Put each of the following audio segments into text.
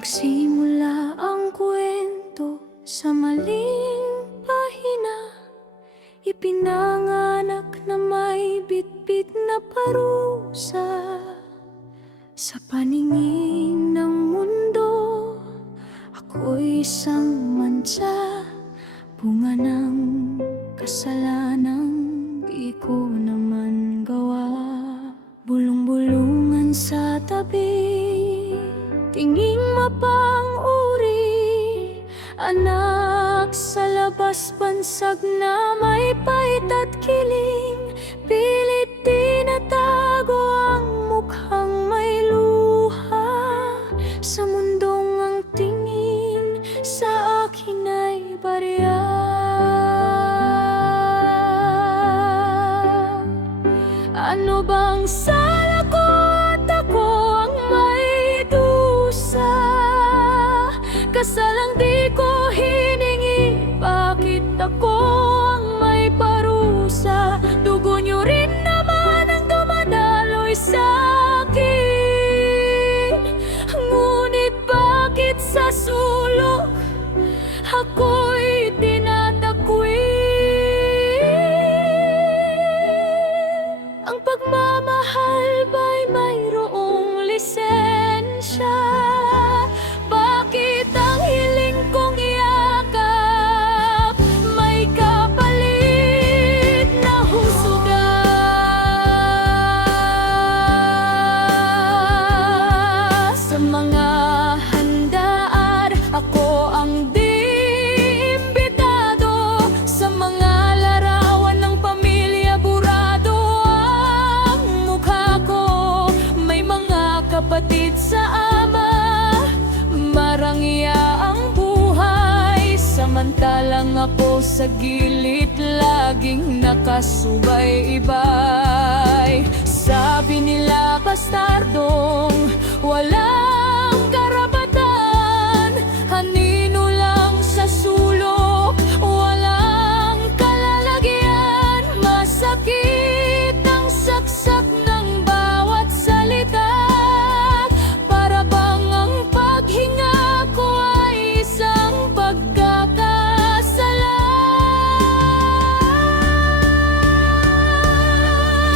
Nagsimula ang kwento sa maling pahina, ipinanganak na may bitbit na parusa. Sa paningin ng mundo, ako'y isang mantsa, bunga ng kasalanang di ko naman gawa. Bulong-bulungan sa tabi, tinging mapang-uri, anak sa labas bansag na may pait at kiling. Pilit tinatago ang mukhang may luha, sa mundong ang tingin sa akin ay barya. Ano bang sala ko at ako ang may dusa? Kasalang di ko hiningi, bakit ako ang may parusa? Dugo nyo rin naman ang dumadaloy sa akin, ngunit bakit sa sulok ako'y tinatakwil? Ang pagmamahal ba'y mayroong lisensya? Bakit ang hiling kong yakap may kapalit na husga? Sa mga handaan, ako ang imbitado. Sa mga larawan ng pamilya, burado ang mukha ko. May mga kapatid sa ama, marangya ang buhay, samantalang ako sa gilid laging nakasubay-ibay. Sabi nila bastardong walang karapatan, anino lang sa sulok, walang kalalagyan. Masakit ang saksak ng bawat salita, para bang ang paghinga ko ay isang pagkakasala.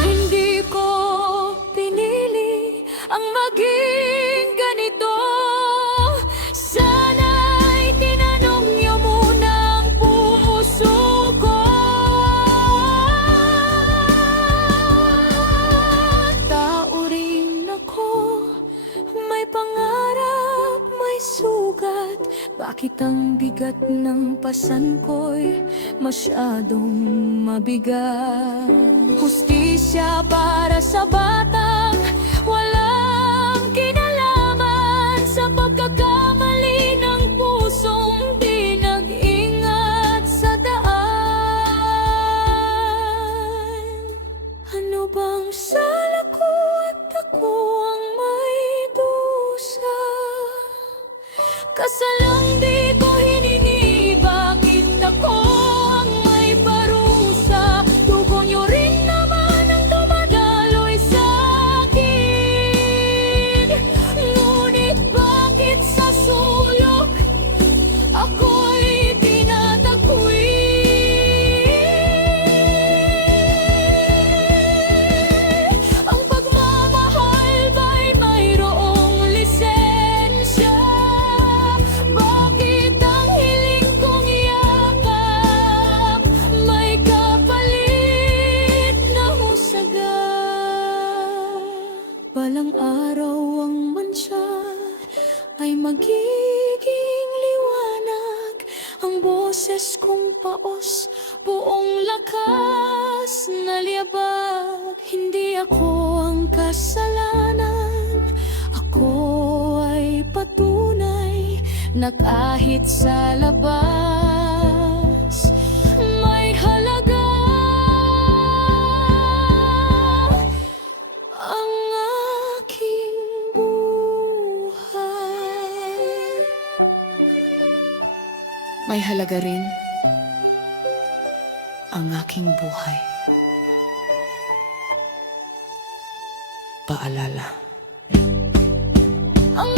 Hindi ko pinili ang maging ganito. Sana'y tinanong niyo muna ang puso ko. Tao rin ako, may pangarap, may sugat. Bakit ang bigat ng pasan ko'y masyadong mabigat? Hustisya para sa batang walang kinalaman, sa pagkakamali ng pusong di nag-ingat sa daan. Ano bang sala ko at ako ang may dusa? Kasalang di ko hiningi, bakit ako ang may parusa? Dugo nyo rin naman ang dumadaloy sa akin, ngunit bakit sa sulok ako'y tinatakwil? Ang pagmamahal ba'y mayroong lisensya? Bakit ang hiling kong yakap may kapalit na husga? Balang araw ang mansya ay magiging liwanag, ang boses kong paos, buong lakas na liabag. Hindi ako ang kasalanan, ako ay patunay na kahit sa labas may halaga ang aking buhay. May halaga rin ang aking buhay. Paalala. Ang